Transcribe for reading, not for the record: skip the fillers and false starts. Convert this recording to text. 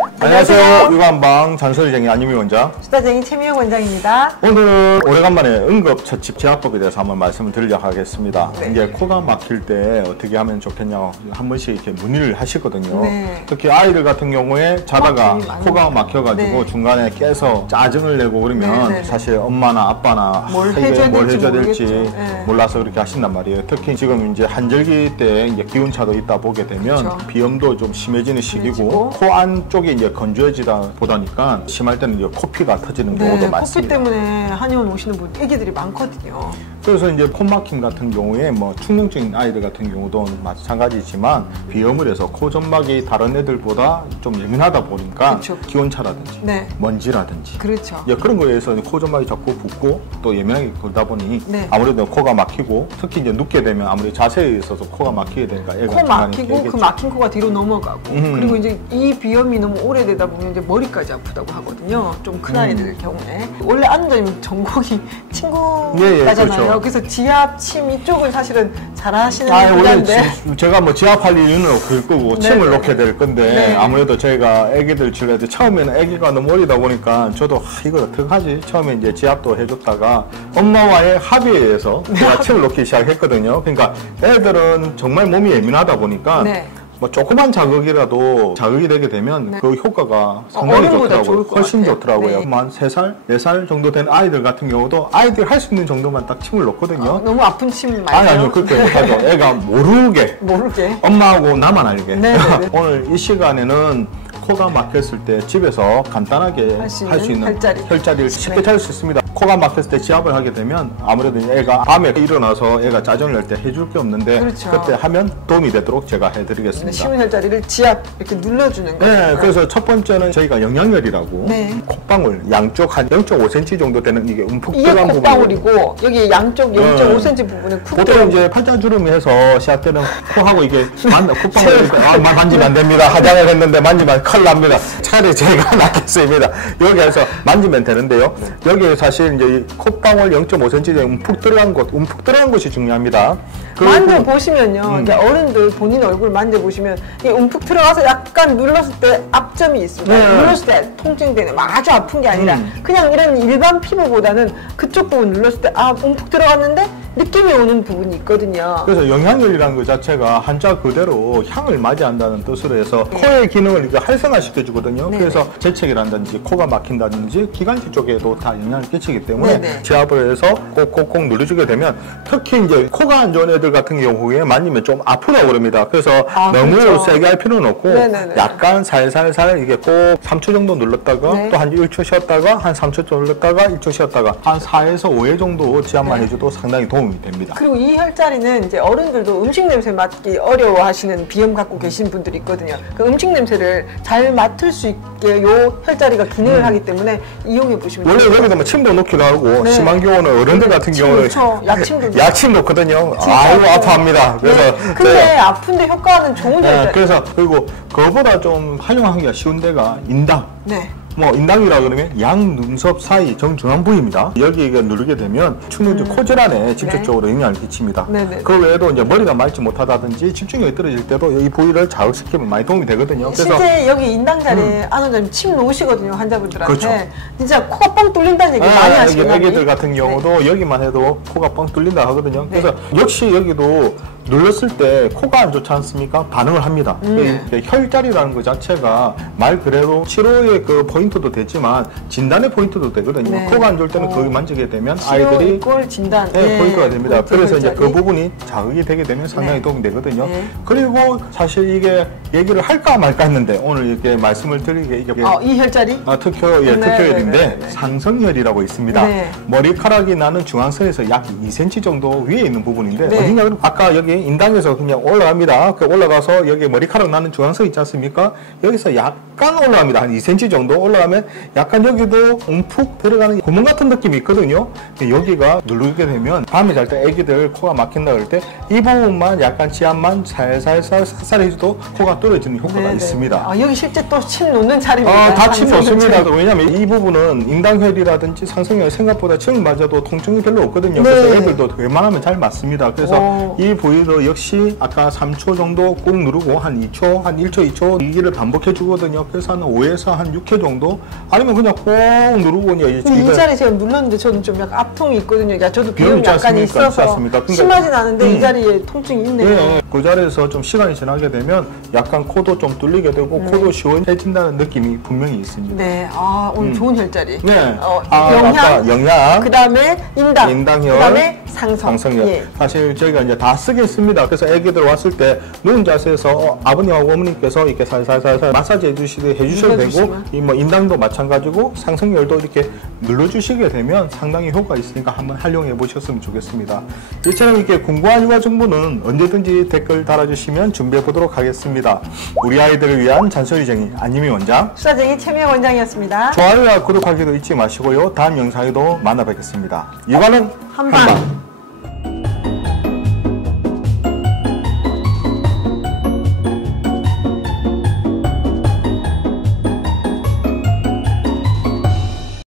안녕하세요. 유관방 잔소리쟁이 안유미 원장, 수다쟁이 최미영 원장입니다. 오늘은 오래간만에 응급처치 지압법에 대해서 한번 말씀을 드리려고 하겠습니다. 네. 이제 코가 막힐 때 어떻게 하면 좋겠냐고 한 번씩 이렇게 문의를 하시거든요. 네. 특히 아이들 같은 경우에 자다가 코가 막혀가지고 네. 중간에 깨서 짜증을 내고 그러면 네. 사실 엄마나 아빠나 뭘 이게 해줘야 될지 네. 몰라서 그렇게 하신단 말이에요. 특히 지금 이제 한절기 때 이제 기온차도 있다 보게 되면 그렇죠. 비염도 좀 심해지는 시기고 심해지고. 코 안쪽이 이제 건조해지다 보다니까 심할 때는 이제 코피가 터지는 경우도 네, 많습니다. 코피 때문에 한의원 오시는 분, 애기들이 많거든요. 그래서 이제 콧막힘 같은 경우에 뭐 충농증인 아이들 같은 경우도 마찬가지지만 비염을 해서 코 점막이 다른 애들보다 좀 예민하다 보니까 그렇죠. 기온차라든지 네. 먼지라든지 그렇죠. 이제 그런 거에 의해서 코 점막이 자꾸 붓고 또 예민하게 굴다 보니 네. 아무래도 코가 막히고 특히 이제 눕게 되면 아무리 자세에 있어서 코가 막히게 되니까 애가 코 중간에 막히고 깨겠죠. 그 막힌 코가 뒤로 넘어가고 그리고 이제 이 비염이 너무 오래되다 보면 이제 머리까지 아프다고 하거든요. 좀 큰 아이들 경우에 원래 안원장님 전공이 친구가잖아요. 그렇죠. 그래서 지압, 침 이쪽은 사실은 잘하시는 원래 분인데 제가 뭐 지압할 이유는 없을 거고 네, 침을 네. 놓게 될 건데 네. 아무래도 저희가 애기들 치료할 때 처음에는 애기가 너무 어리다 보니까 저도 이거 어떡하지? 처음에 이제 지압도 해줬다가 엄마와의 합의에 의해서 제가 침을 놓기 시작했거든요. 그러니까 애들은 정말 몸이 예민하다 보니까 네. 뭐 조그만 자극이라도 자극이 되게 되면 그 효과가 상당히 어른보다 좋더라고요. 좋을 것 훨씬 같아요. 좋더라고요. 네. 한 3살, 4살 정도 된 아이들 같은 경우도 아이들이 할 수 있는 정도만 딱 침을 놓거든요. 너무 아픈 침 말고요. 아니요, 그렇게 못하죠. 애가 모르게. 모르게. 엄마하고 나만 알게. 네네네. 오늘 이 시간에는 코가 막혔을 때 집에서 간단하게 할 수 할 수 있는 혈자리. 를 쉽게 네. 찾을 수 있습니다. 코가 막혔을 때 지압을 하게 되면 아무래도 애가 밤에 일어나서 애가 짜증을 낼 때 해줄 게 없는데 그렇죠. 그때 하면 도움이 되도록 제가 해드리겠습니다. 쉬운 혈자리를 지압 이렇게 눌러주는 거예요. 네, 그래서 첫 번째는 저희가 영양열이라고 네. 콧방울 양쪽 한 0.5cm 정도 되는 이게 움푹 이게 들어간 콧방울이고 여기 양쪽 0.5cm 부분에 쿡 보통 들어간 이제 팔자주름에서 시작되는 코하고 이게 콧방울 만지면 안 됩니다. 화장을 했는데 만지면 큰일 납니다. 차라리 제가 낫겠습니다. 여기에서 만지면 되는데요. 여기 사실 이제 이 콧방울 0.5cm 움푹 들어간 곳이 중요합니다. 만져보시면요. 이게 어른들 본인 얼굴 만져보시면 이게 움푹 들어가서 약간 눌렀을 때 압점이 있습니다. 네. 눌렀을 때 통증되는 아주 아픈 게 아니라 그냥 이런 일반 피부보다는 그쪽 부분 눌렀을 때 움푹 들어갔는데 느낌이 오는 부분이 있거든요. 그래서 영양열이라는 것 자체가 한자 그대로 향을 맞이한다는 뜻으로 해서 코의 기능을 이렇게 활성화시켜 주거든요. 네네. 그래서 재채기란든지 코가 막힌다든지 기관지 쪽에도 다 영향을 끼치기 때문에 네네. 지압을 해서 콕콕콕 눌러주게 되면 특히 이제 코가 안 좋은 애들 같은 경우에 만지면 좀 아프다고 그럽니다. 그래서 너무 그렇죠. 세게 할 필요는 없고 네네네. 약간 살살살 이게 꼭 3초 정도 눌렀다가 네. 또 한 1초 쉬었다가 한 3초 정도 눌렀다가 1초 쉬었다가 한 4에서 5회 정도 지압만 해줘도 상당히 도움이 됩니다. 그리고 이 혈자리는 이제 어른들도 음식 냄새 맡기 어려워하시는 비염 갖고 계신 분들이 있거든요. 그 음식 냄새를 잘 맡을 수 있게 요 혈자리가 기능을 하기 때문에 이용해 보시면 원래 좋을 것 여기다 뭐 침도 놓기도 하고 네. 심한 경우는 어른들 같은 침 경우는 놓죠. 약침도 약침 놓거든요. 진짜 아이고 아파요. 아파합니다. 그래서 네. 근데 아픈데 효과는 좋은 혈자리. 그래서 그리고 그거보다 좀 활용하기가 쉬운 데가 인당. 네. 뭐 인당이라 그러면 양 눈썹 사이 정중앙 부위입니다. 여기가 누르게 되면 충분히 코질환에 직접적으로 영향을 끼칩니다. 네네. 그 외에도 이제 머리가 맑지 못하다든지 집중력이 떨어질 때도 이 부위를 자극시키면 많이 도움이 되거든요. 그래서 실제 여기 인당 자리에 안 원장님 침 놓으시거든요, 환자분들한테. 그렇죠. 진짜 코가 뻥 뚫린다는 얘기 많이 하시거든요. 애기들 같은 경우도 여기만 해도 코가 뻥 뚫린다 하거든요. 그래서 역시 여기도 눌렀을 때 코가 안 좋지 않습니까? 반응을 합니다. 혈자리라는 것 자체가 말 그대로 치료의 그 포인트도 되지만 진단의 포인트도 되거든요. 네. 코가 안 좋을 때는 거기 만지게 되면 치료 아이들이 이꼴 진단. 포인트가 됩니다. 포인트 그래서 이제 그 혈자리. 부분이 자극이 되게 되면 상당히 네. 도움이 되거든요. 네. 그리고 사실 이게 얘기를 할까 말까 했는데 오늘 이렇게 말씀을 드리게 이게 이 혈자리? 특효열인데 네. 상성열이라고 있습니다. 네. 머리카락이 나는 중앙선에서 약 2cm 정도 위에 있는 부분인데 네. 어디냐 그러면 아까 여기 인당에서 그냥 올라갑니다. 그 올라가서 여기 머리카락 나는 중앙선 있지 않습니까? 여기서 약간 올라갑니다. 한 2cm 정도 올라가면 약간 여기도 움푹 들어가는 구멍 같은 느낌이 있거든요. 여기가 누르게 되면 밤에 잘 때 애기들 코가 막힌다 그럴 때 이 부분만 약간 지압만 살살 해줘도 코가 뚫어지는 효과가 네네. 있습니다. 여기 실제 또 침 놓는 자리입니다. 다 침 놓습니다. 상승 왜냐면 이 부분은 인당혈이라든지 상성혈 생각보다 침을 맞아도 통증이 별로 없거든요. 네. 그래서 애들도 웬만하면 잘 맞습니다. 그래서 이 부위 우리도 역시 아까 3초 정도 꾹 누르고 한 2초, 한 1초, 2초 이기를 반복해 주거든요. 그래서 한 5에서 한 6회 정도 아니면 그냥 꾹 누르고 그냥 이 자리 제가 눌렀는데 저는 좀 약간 압통이 있거든요. 그러니까 저도 비염 비염이 있지 약간 않습니까? 있어서 있지 않습니까? 그러니까 심하진 않은데 이 자리에 통증이 있네요. 네, 그 자리에서 좀 시간이 지나게 되면 약간 코도 좀 뚫리게 되고 코도 시원해진다는 느낌이 분명히 있습니다. 네, 아 오늘 좋은 혈자리. 네. 영양, 영양, 그 다음에 인당혈, 그 다음에 상성혈. 예. 사실 저희가 이제 다 쓰겠습니다. 그래서 애기들 왔을 때 누운 자세에서 아버님하고 어머님께서 이렇게 살살살살 마사지 해주셔도 되고 이 뭐 인당도 마찬가지고 상성혈도 이렇게 눌러주시게 되면 상당히 효과가 있으니까 한번 활용해 보셨으면 좋겠습니다. 이처럼 이렇게 궁금한 육아 정보는 언제든지 댓글 달아주시면 준비해 보도록 하겠습니다. 우리 아이들을 위한 잔소리쟁이 안유미 원장, 수다쟁이 최미영 원장이었습니다. 좋아요와 구독하기도 잊지 마시고요. 다음 영상에도 만나 뵙겠습니다. 육아는 한방.